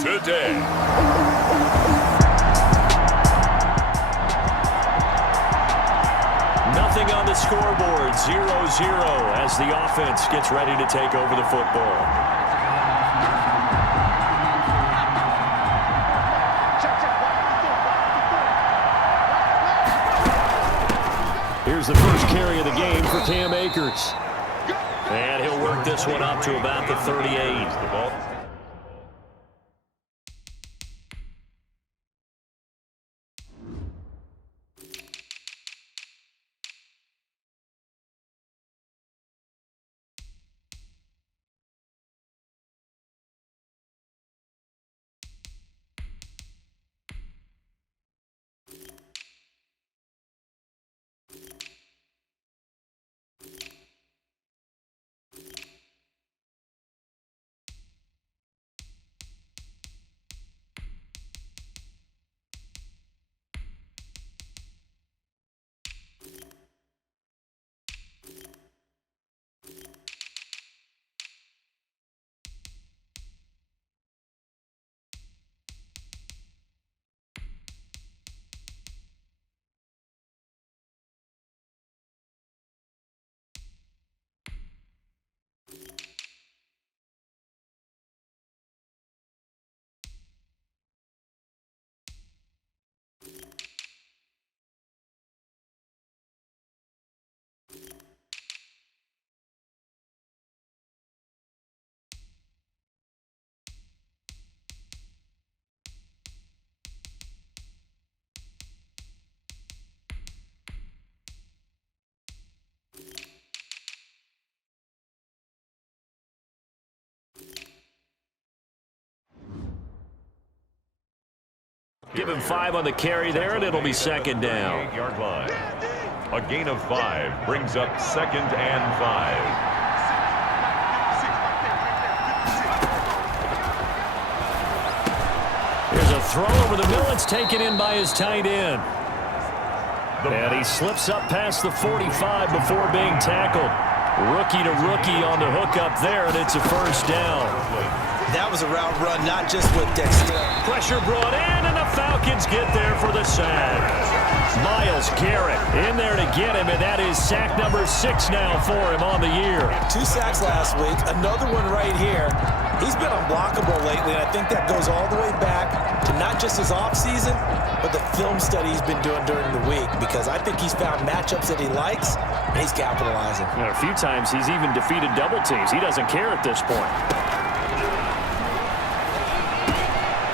today. Nothing on the scoreboard, 0-0 as the offense gets ready to take over the football. Here's the first carry of the game for Cam Akers. And he'll work this one up to about the 38. Give him 5 on the carry there, and it'll be second down. 8-yard line. A gain of 5 brings up 2nd and 5. Here's a throw over the middle. It's taken in by his tight end. And he slips up past the 45 before being tackled. Rookie to rookie on the hook up there, and it's a first down. That was a route run, not just with dexterity. Pressure brought in, and the Falcons get there for the sack. Myles Garrett in there to get him, and that is sack number 6 now for him on the year. 2 sacks last week, another one right here. He's been unblockable lately, and I think that goes all the way back to not just his offseason, but the film study he's been doing during the week, because I think he's found matchups that he likes, and he's capitalizing. A few times he's even defeated double teams. He doesn't care at this point.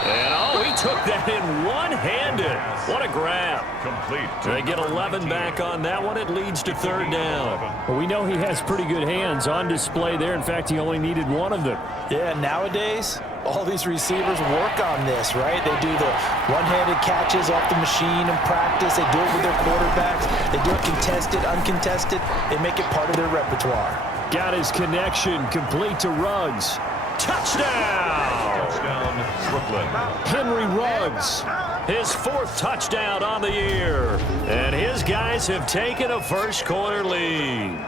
And he took that in one-handed. What a grab. Complete. They get 11 back on that one. It leads to third down. Well, we know he has pretty good hands on display there. In fact, he only needed one of them. Yeah, nowadays, all these receivers work on this, right? They do the one-handed catches off the machine in practice. They do it with their quarterbacks. They do it contested, uncontested. They make it part of their repertoire. Got his connection complete to Ruggs. Touchdown! Touchdown, Brooklyn. Henry Ruggs. His 4th touchdown on the year. And his guys have taken a first-quarter lead.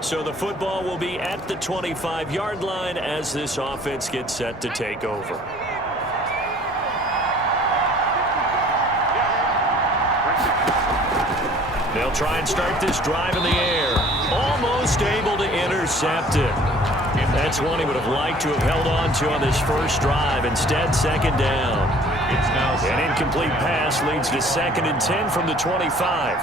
So the football will be at the 25-yard line as this offense gets set to take over. They'll try and start this drive in the air. Almost able to intercept it. That's one he would have liked to have held on to on this first drive. Instead, second down. It's now An incomplete pass leads to 2nd and 10 from the 25.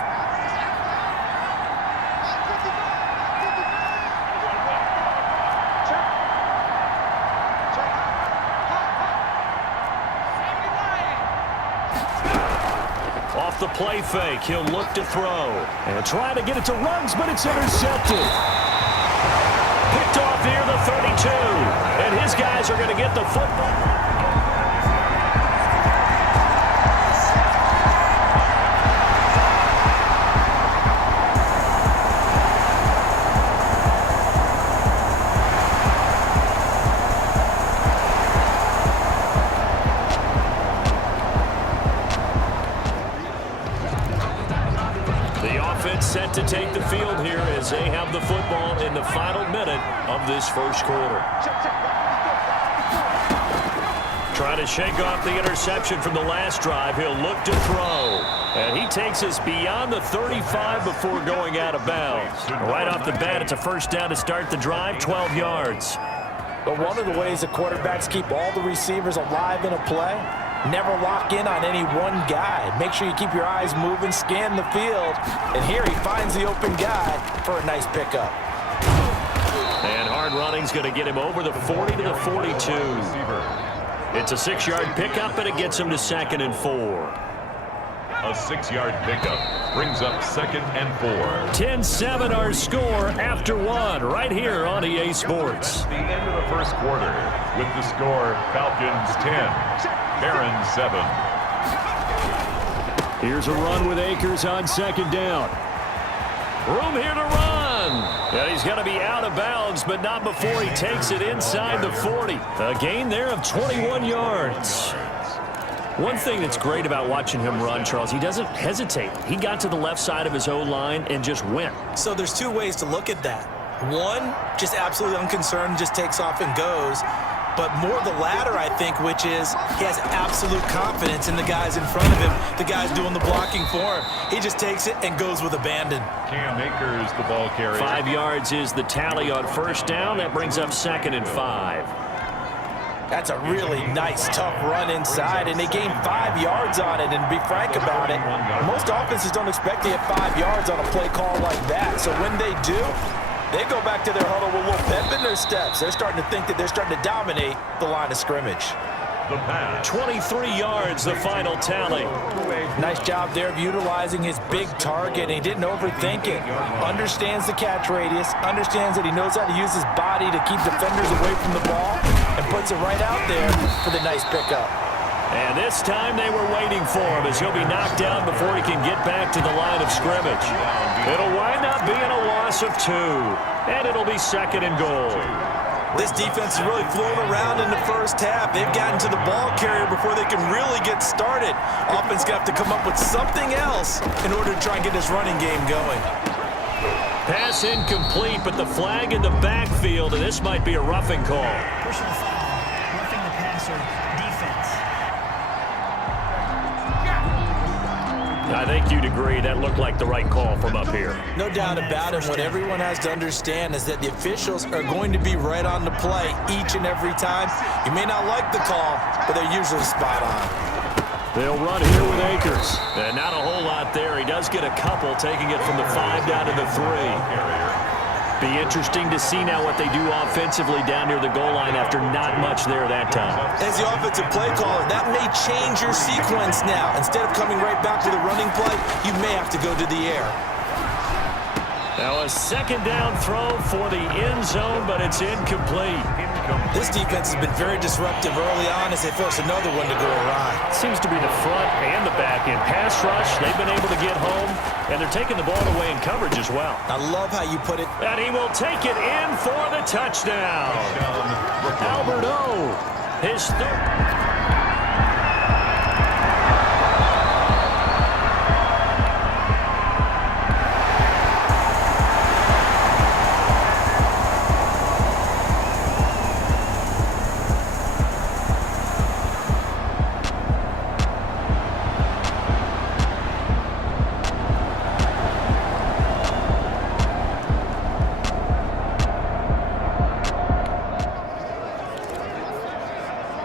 Off the play fake, he'll look to throw. And trying to get it to Ruggs, but it's intercepted. Picked off near the 32. And his guys are going to get the football. The offense set to take the field here as they have the football in the final minute of this first quarter. Trying to shake off the interception from the last drive. He'll look to throw. And he takes us beyond the 35 before going out of bounds. Right off the bat, it's a first down to start the drive, 12 yards. But one of the ways the quarterbacks keep all the receivers alive in a play, never lock in on any one guy. Make sure you keep your eyes moving, scan the field. And here he finds the open guy for a nice pickup. And hard running's going to get him over the 40 to the 42. It's a 6-yard pickup, and it gets him to 2nd and 4. A 6-yard pickup brings up 2nd and 4. 10-7 our score after 1 right here on EA Sports. The end of the first quarter with the score Falcons 10, Barons 7. Here's a run with Akers on 2nd down. Room here to run. And he's going to be out of bounds, but not before he takes it inside the 40. A gain there of 21 yards. One thing that's great about watching him run, Charles, he doesn't hesitate. He got to the left side of his O-line and just went. So there's two ways to look at that. One, just absolutely unconcerned, just takes off and goes. But more the latter, I think, which is he has absolute confidence in the guys in front of him, the guys doing the blocking for him. He just takes it and goes with abandon. Cam Akers, the ball carrier. 5 yards is the tally on first down. That brings up 2nd and 5. That's a really nice, tough run inside, and they gain 5 yards on it. And to be frank about it, most offenses don't expect to get 5 yards on a play call like that. So when they do, they go back to their huddle with a little pep in their steps. They're starting to think that they're starting to dominate the line of scrimmage. The pass. 23 yards, the final tally. Nice job there of utilizing his big target. He didn't overthink it. Understands the catch radius. Understands that he knows how to use his body to keep defenders away from the ball. And puts it right out there for the nice pickup. And this time they were waiting for him as he'll be knocked down before he can get back to the line of scrimmage. It'll wind up being a loss of 2. And it'll be 2nd and goal. This defense is really flown around in the first half. They've gotten to the ball carrier before they can really get started. Offense got to come up with something else in order to try and get this running game going. Pass incomplete, but the flag in the backfield, and this might be a roughing call. Personal foul, roughing the passer, defense. I think you'd agree that looked like the right call from up here. No doubt about it. What everyone has to understand is that the officials are going to be right on the play each and every time. You may not like the call, but they're usually spot on. They'll run here with Akers. And not a whole lot there. He does get a couple, taking it from the 5 down to the 3. Be interesting to see now what they do offensively down near the goal line after not much there that time. As the offensive play caller, that may change your sequence now. Instead of coming right back to the running play, you may have to go to the air. Now a 2nd down throw for the end zone, but it's incomplete. This defense has been very disruptive early on as they force another one to go awry. Seems to be the front and the back end. Pass rush, they've been able to get home, and they're taking the ball away in coverage as well. I love how you put it. And he will take it in for the touchdown. Albert O, his third.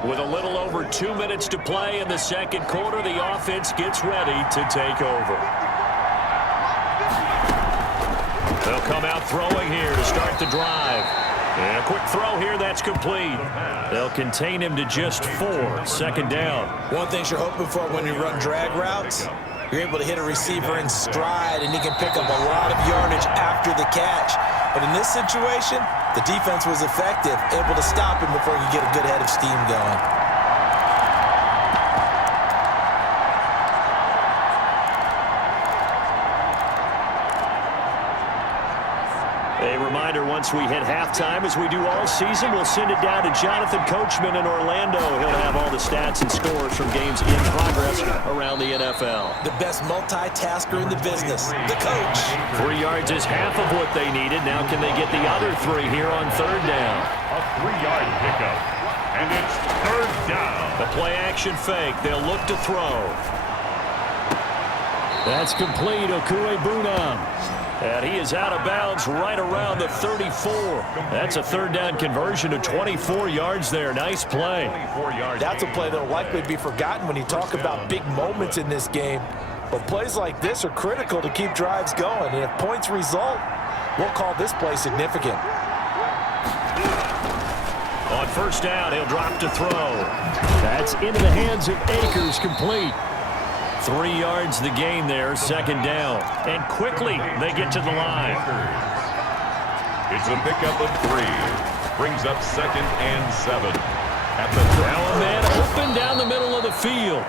With a little over 2 minutes to play in the second quarter, the offense gets ready to take over. They'll come out throwing here to start the drive. And a quick throw here, that's complete. They'll contain him to just 4, 2nd down. One thing you're hoping for when you run drag routes, you're able to hit a receiver in stride, and he can pick up a lot of yardage after the catch. But in this situation, the defense was effective, able to stop him before he could get a good head of steam going. A reminder, once we hit halftime, as we do all season, we'll send it down to Jonathan Coachman in Orlando. He'll have all the stats and scores from games in progress around the NFL. The best multitasker in the business, the coach. 3 yards is half of what they needed. Now can they get the other 3 here on third down? A 3-yard pickup, and it's third down. The play-action fake. They'll look to throw. That's complete. Okuebunam. And he is out of bounds right around the 34. That's a third down conversion of 24 yards there. Nice play. That's a play that will likely be forgotten when you talk about big moments in this game. But plays like this are critical to keep drives going. And if points result, we'll call this play significant. On first down, he'll drop to throw. That's into the hands of Akers, complete. 3 yards the gain there, second down. And quickly they get to the line. It's a pickup of 3. Brings up 2nd and 7. At the now a man open down the middle of the field.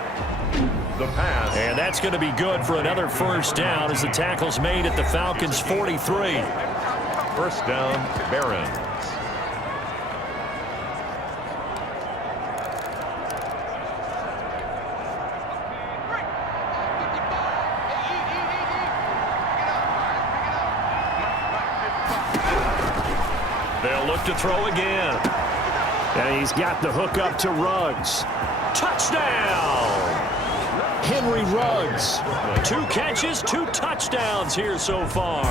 The pass. And that's going to be good for another first down as the tackle's made at the Falcons' 43. First down, Barons. They'll look to throw again. And he's got the hook up to Ruggs. Touchdown! Henry Ruggs. 2 catches, 2 touchdowns here so far.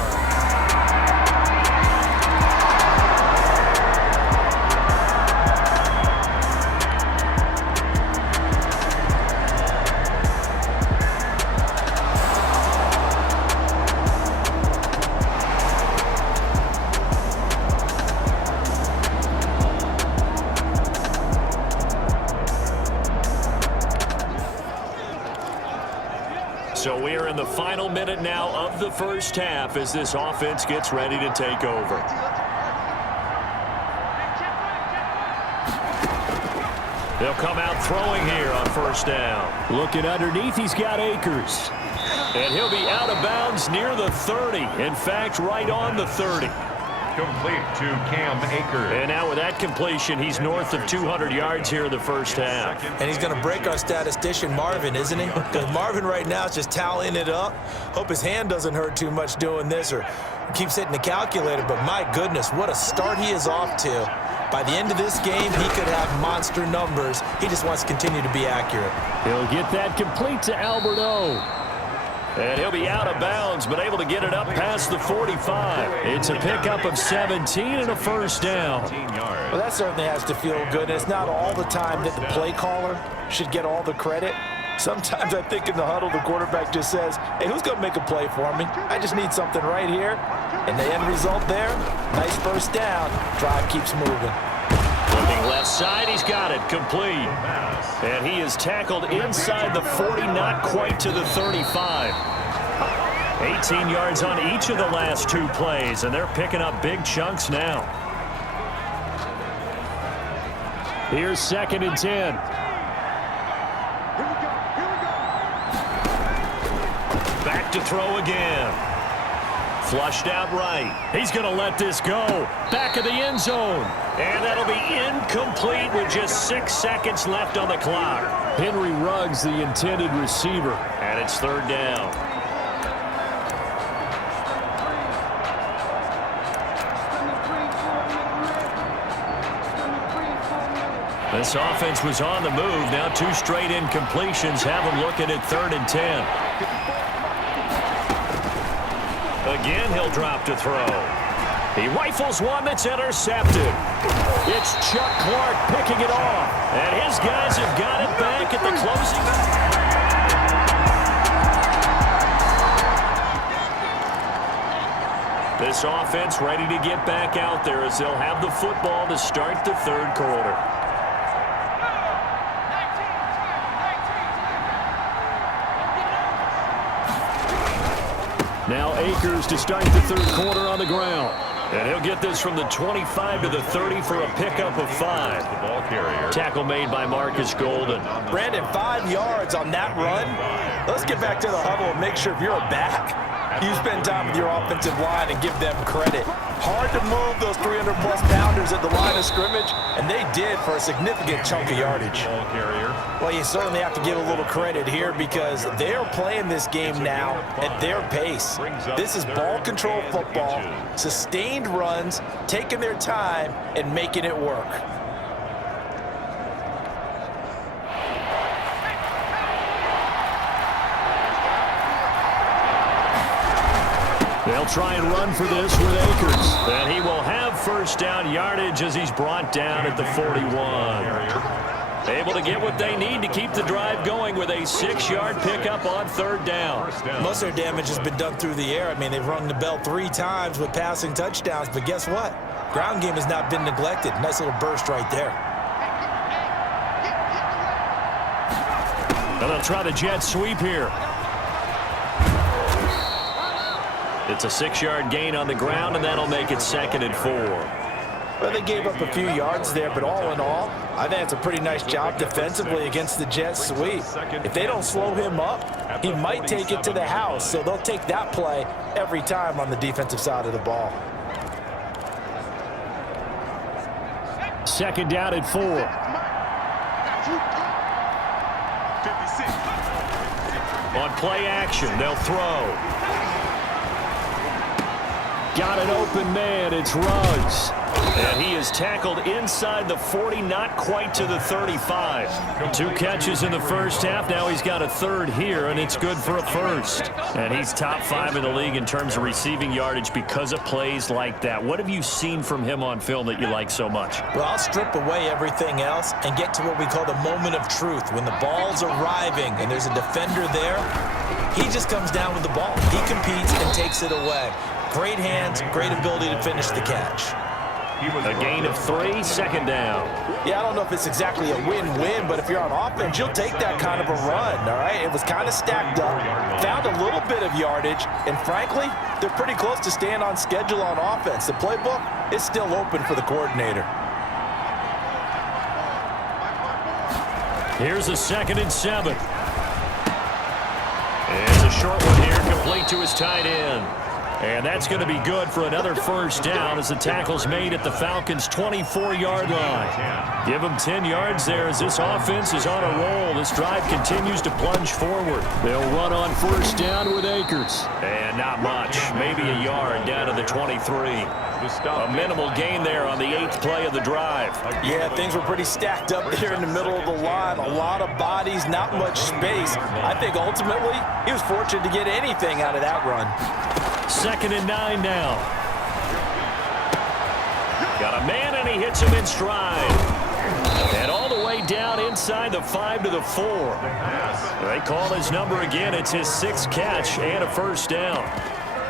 So we are in the final minute now of the first half as this offense gets ready to take over. They'll come out throwing here on first down. Looking underneath, he's got Akers. And he'll be out of bounds near the 30. In fact, right on the 30. Complete to Cam Akers. And now with that completion, he's north of 200 yards here in the first half. And he's going to break our statistician Marvin, isn't he? Because Marvin right now is just tallying it up. Hope his hand doesn't hurt too much doing this or keeps hitting the calculator. But my goodness, what a start he is off to. By the end of this game, he could have monster numbers. He just wants to continue to be accurate. He'll get that complete to Albert O. And he'll be out of bounds, but able to get it up past the 45. It's a pickup of 17 and a first down. Well, that certainly has to feel good. And it's not all the time that the play caller should get all the credit. Sometimes I think in the huddle, the quarterback just says, hey, who's going to make a play for me? I just need something right here. And the end result there, nice first down. Drive keeps moving. Looking left side, he's got it, complete. And he is tackled inside the 40, not quite to the 35. 18 yards on each of the last 2 plays, and they're picking up big chunks now. Here's 2nd and 10. Back to throw again. Flushed out right. He's going to let this go. Back of the end zone. And that'll be incomplete with just 6 seconds left on the clock. Henry Ruggs, the intended receiver. And it's third down. This offense was on the move. Now 2 straight incompletions have them looking at 3rd and 10. Again, he'll drop to throw. He rifles one that's intercepted. It's Chuck Clark picking it off. And his guys have got it back at the closing. This offense ready to get back out there as they'll have the football to start the 3rd quarter. Now Akers to start the 3rd quarter on the ground. And he'll get this from the 25 to the 30 for a pickup of 5. The ball carrier. Tackle made by Marcus Golden. Brandon, 5 yards on that run. Let's get back to the huddle and make sure if you're a back, You spend time with your offensive line and give them credit. Hard to move those 300-plus pounders at the line of scrimmage, and they did for a significant chunk of yardage. Well, you certainly have to give a little credit here because they are playing this game now at their pace. This is ball control football, sustained runs, taking their time, and making it work. They'll try and run for this with Akers. And he will have first down yardage as he's brought down at the 41. Able to get what they need to keep the drive going with a 6-yard pickup on third down. Most of their damage has been done through the air. I mean, they've rung the bell 3 times with passing touchdowns, but guess what? Ground game has not been neglected. Nice little burst right there. And they'll try the jet sweep here. It's a 6-yard gain on the ground, and that'll make it 2nd and 4. Well, they gave up a few yards there, but all in all, I think it's a pretty nice job defensively against the jet sweep. If they don't slow him up, he might take it to the house, so they'll take that play every time on the defensive side of the ball. 2nd down and 4. On play action, they'll throw. Got an open man, it's Ruggs. And he is tackled inside the 40, not quite to the 35. 2 catches in the first half. Now he's got a 3rd here, and it's good for a 1st. And he's top 5 in the league in terms of receiving yardage because of plays like that. What have you seen from him on film that you like so much? Well, I'll strip away everything else and get to what we call the moment of truth. When the ball's arriving and there's a defender there, he just comes down with the ball. He competes and takes it away. Great hands, great ability to finish the catch. A gain of 3, 2nd down. Yeah, I don't know if it's exactly a win-win, but if you're on offense, you'll take that kind of a run, all right? It was kind of stacked up, found a little bit of yardage, and frankly, they're pretty close to staying on schedule on offense. The playbook is still open for the coordinator. Here's a 2nd and 7. It's a short one here, complete to his tight end. And that's going to be good for another first down as the tackle's made at the Falcons' 24-yard line. Give them 10 yards there as this offense is on a roll. This drive continues to plunge forward. They'll run on first down with Akers. And not much, maybe a yard down to the 23. A minimal gain there on the 8th play of the drive. Yeah, things were pretty stacked up there in the middle of the line. A lot of bodies, not much space. I think ultimately he was fortunate to get anything out of that run. 2nd and 9 now. Got a man, and he hits him in stride. And all the way down inside the 5 to the 4. They call his number again. It's his 6th catch and a first down.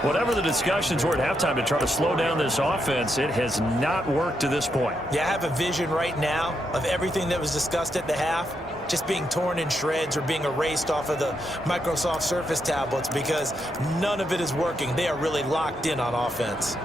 Whatever the discussions were at halftime to try to slow down this offense, it has not worked to this point. Yeah, I have a vision right now of everything that was discussed at the half just being torn in shreds or being erased off of the Microsoft Surface tablets because none of it is working. They are really locked in on offense.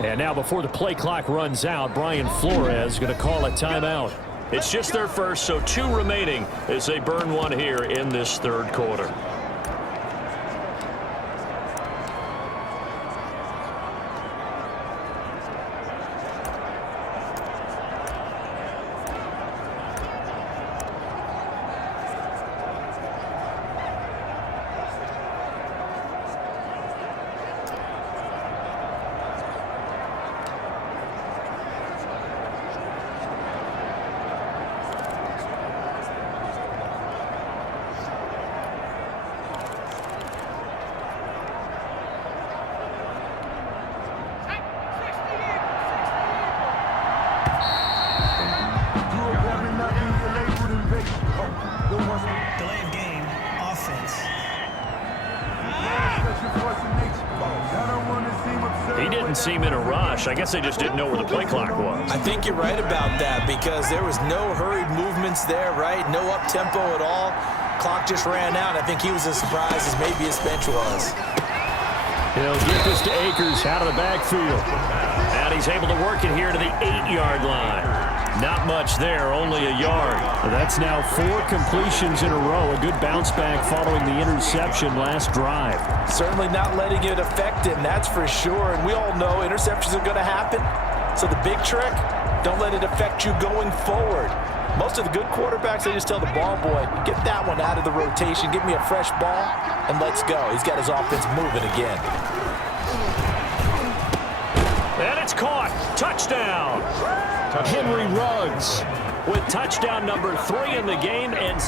And now before the play clock runs out, Brian Flores is going to call a timeout. It's just their first, so 2 remaining as they burn one here in this 3rd quarter. Delay of game, offense. He didn't seem in a rush. I guess they just didn't know where the play clock was. I think you're right about that because there was no hurried movements there, right? No up-tempo at all. Clock just ran out. I think he was as surprised as maybe his bench was. He'll get this to Akers out of the backfield. And he's able to work it here to the 8-yard line. Not much there, only a yard. That's now 4 completions in a row. A good bounce back following the interception last drive. Certainly not letting it affect him, that's for sure. And we all know interceptions are going to happen. So the big trick, don't let it affect you going forward. Most of the good quarterbacks, they just tell the ball boy, get that one out of the rotation, give me a fresh ball, and let's go. He's got his offense moving again. And it's caught. Touchdown. Henry Ruggs with touchdown number 3 in the game. And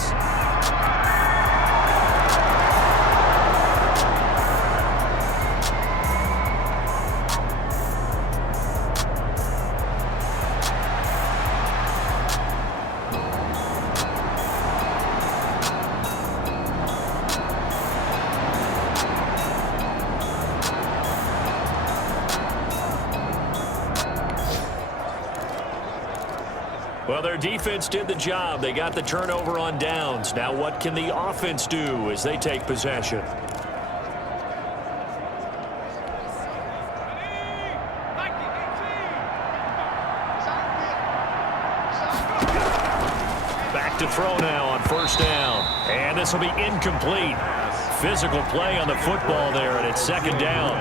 well, their defense did the job. They got the turnover on downs. Now what can the offense do as they take possession? Back to throw now on first down. And this will be incomplete. Physical play on the football there, and it's second down.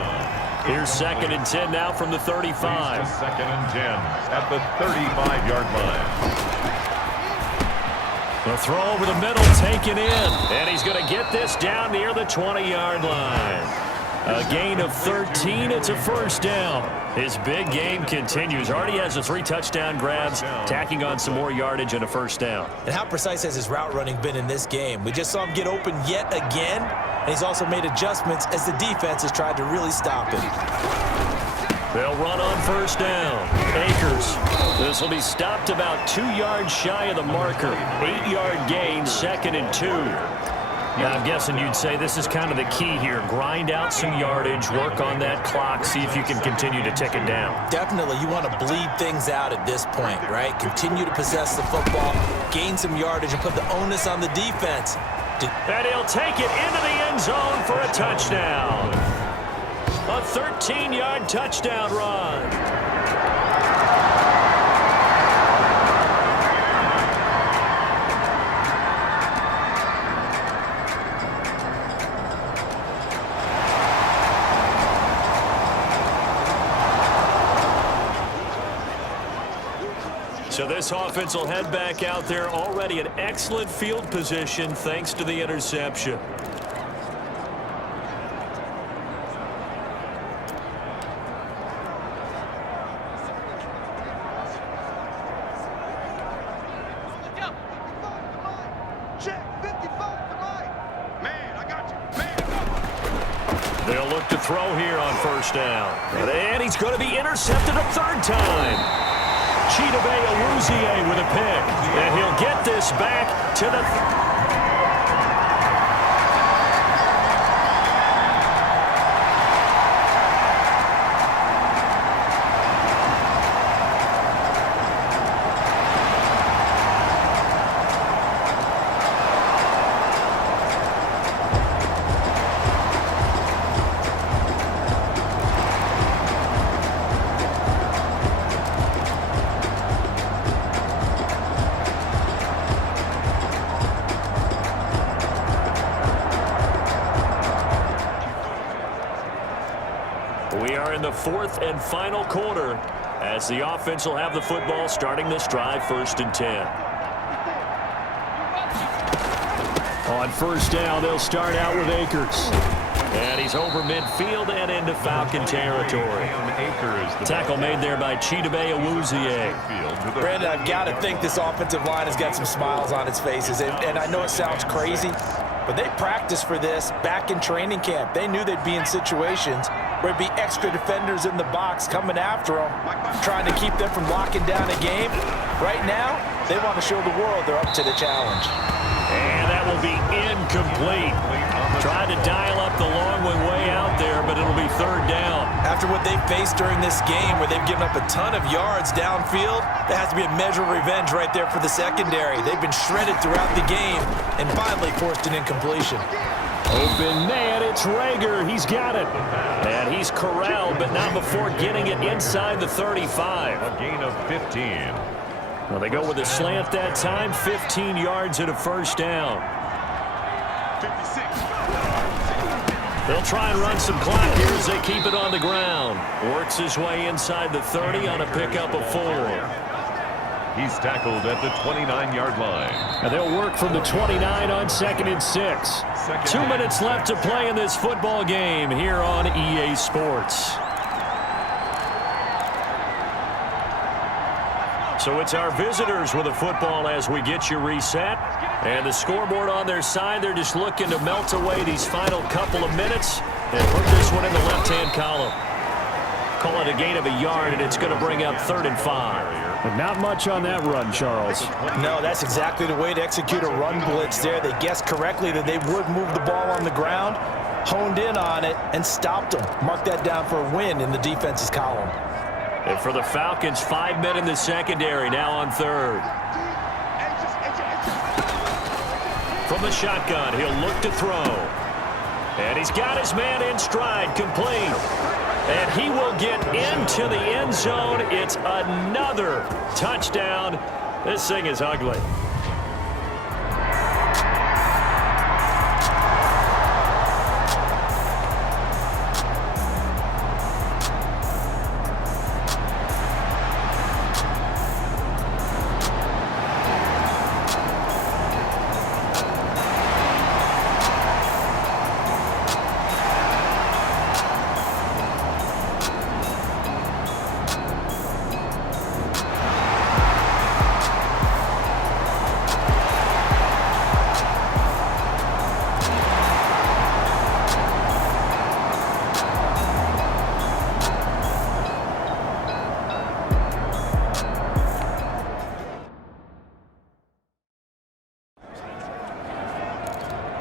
Here's 2nd and 10 now from the 35. 2nd and 10 at the 35-yard line. The throw over the middle, taken in. And he's going to get this down near the 20-yard line. A gain of 13. It's a first down. His big game continues. Already has the 3 touchdown grabs, tacking on some more yardage and a first down. And how precise has his route running been in this game? We just saw him get open yet again, and he's also made adjustments as the defense has tried to really stop him. They'll run on first down. Akers. This will be stopped about 2 yards shy of the marker. 8-yard gain, 2nd and 2. Now, I'm guessing you'd say this is kind of the key here. Grind out some yardage, work on that clock, see if you can continue to tick it down. Definitely, you want to bleed things out at this point, right? Continue to possess the football, gain some yardage, and put the onus on the defense. And he'll take it into the end zone for a touchdown. A 13-yard touchdown run. So this offense will head back out there, already an excellent field position thanks to the interception. They'll look to throw here on first down. And he's going to be intercepted a 3rd time. Chidobe Awuzie with a pick. And he'll get this back to the... We are in the 4th and final quarter as the offense will have the football starting this drive, 1st and 10. On first down, they'll start out with Akers. And he's over midfield and into Falcon territory. Tackle made there by Chidobe Awuzie. Brandon, I've got to think this offensive line has got some smiles on its faces. And I know it sounds crazy, but they practiced for this back in training camp. They knew they'd be in situations where it'd be extra defenders in the box coming after them, trying to keep them from locking down a game. Right now, they want to show the world they're up to the challenge. And that will be incomplete. Tried to dial up the long one way out there, but it'll be 3rd down. After what they've faced during this game, where they've given up a ton of yards downfield, there has to be a measure of revenge right there for the secondary. They've been shredded throughout the game and finally forced an incompletion. Open man, it's Rager. He's got it. And he's corralled, but not before getting it inside the 35. A gain of 15. Well, they go with a slant that time, 15 yards and a first down. They'll try and run some clock here as they keep it on the ground. Works his way inside the 30 on a pickup of 4. He's tackled at the 29-yard line. And they'll work from the 29 on 2nd and 6. 2 minutes left to play in this football game here on EA Sports. So it's our visitors with the football as we get you reset. And the scoreboard on their side, they're just looking to melt away these final couple of minutes and put this one in the left-hand column. Call it a gain of a yard, and it's going to bring up 3rd and 5. But not much on that run, Charles. No, that's exactly the way to execute a run blitz there. They guessed correctly that they would move the ball on the ground, honed in on it, and stopped them. Mark that down for a win in the defense's column. And for the Falcons, 5 men in the secondary, now on 3rd. From the shotgun, he'll look to throw. And he's got his man in stride, complete. And he will get into the end zone. It's another touchdown. This thing is ugly.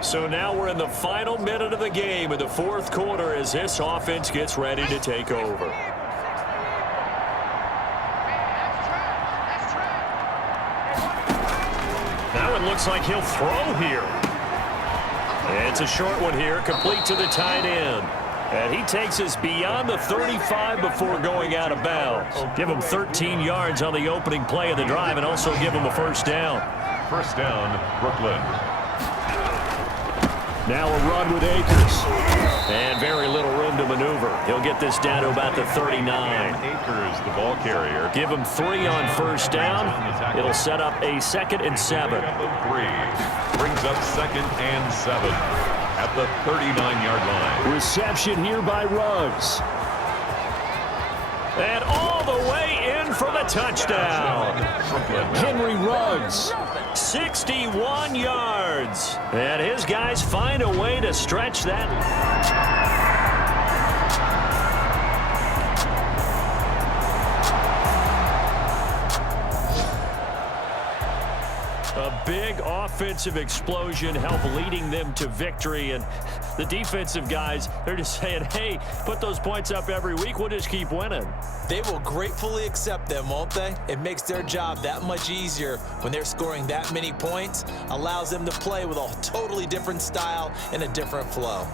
So now we're in the final minute of the game in the 4th quarter as this offense gets ready to take over. Now it looks like he'll throw here. It's a short one here, complete to the tight end. And he takes us beyond the 35 before going out of bounds. Give him 13 yards on the opening play of the drive and also give him a first down. First down, Brooklyn. Now a run with Akers. And very little room to maneuver. He'll get this down to about the 39. Akers, the ball carrier. Give him 3 on first down. It'll set up a 2nd and 7. 3. Brings up 2nd and 7 at the 39-yard line. Reception here by Ruggs. And all the way in for the touchdown. Henry Ruggs, 61 yards. And his guys find a way to stretch that. A big offensive explosion helped leading them to victory. And the defensive guys, they're just saying, hey, put those points up every week. We'll just keep winning. They will gratefully accept them, won't they? It makes their job that much easier when they're scoring that many points. Allows them to play with a totally different style and a different flow.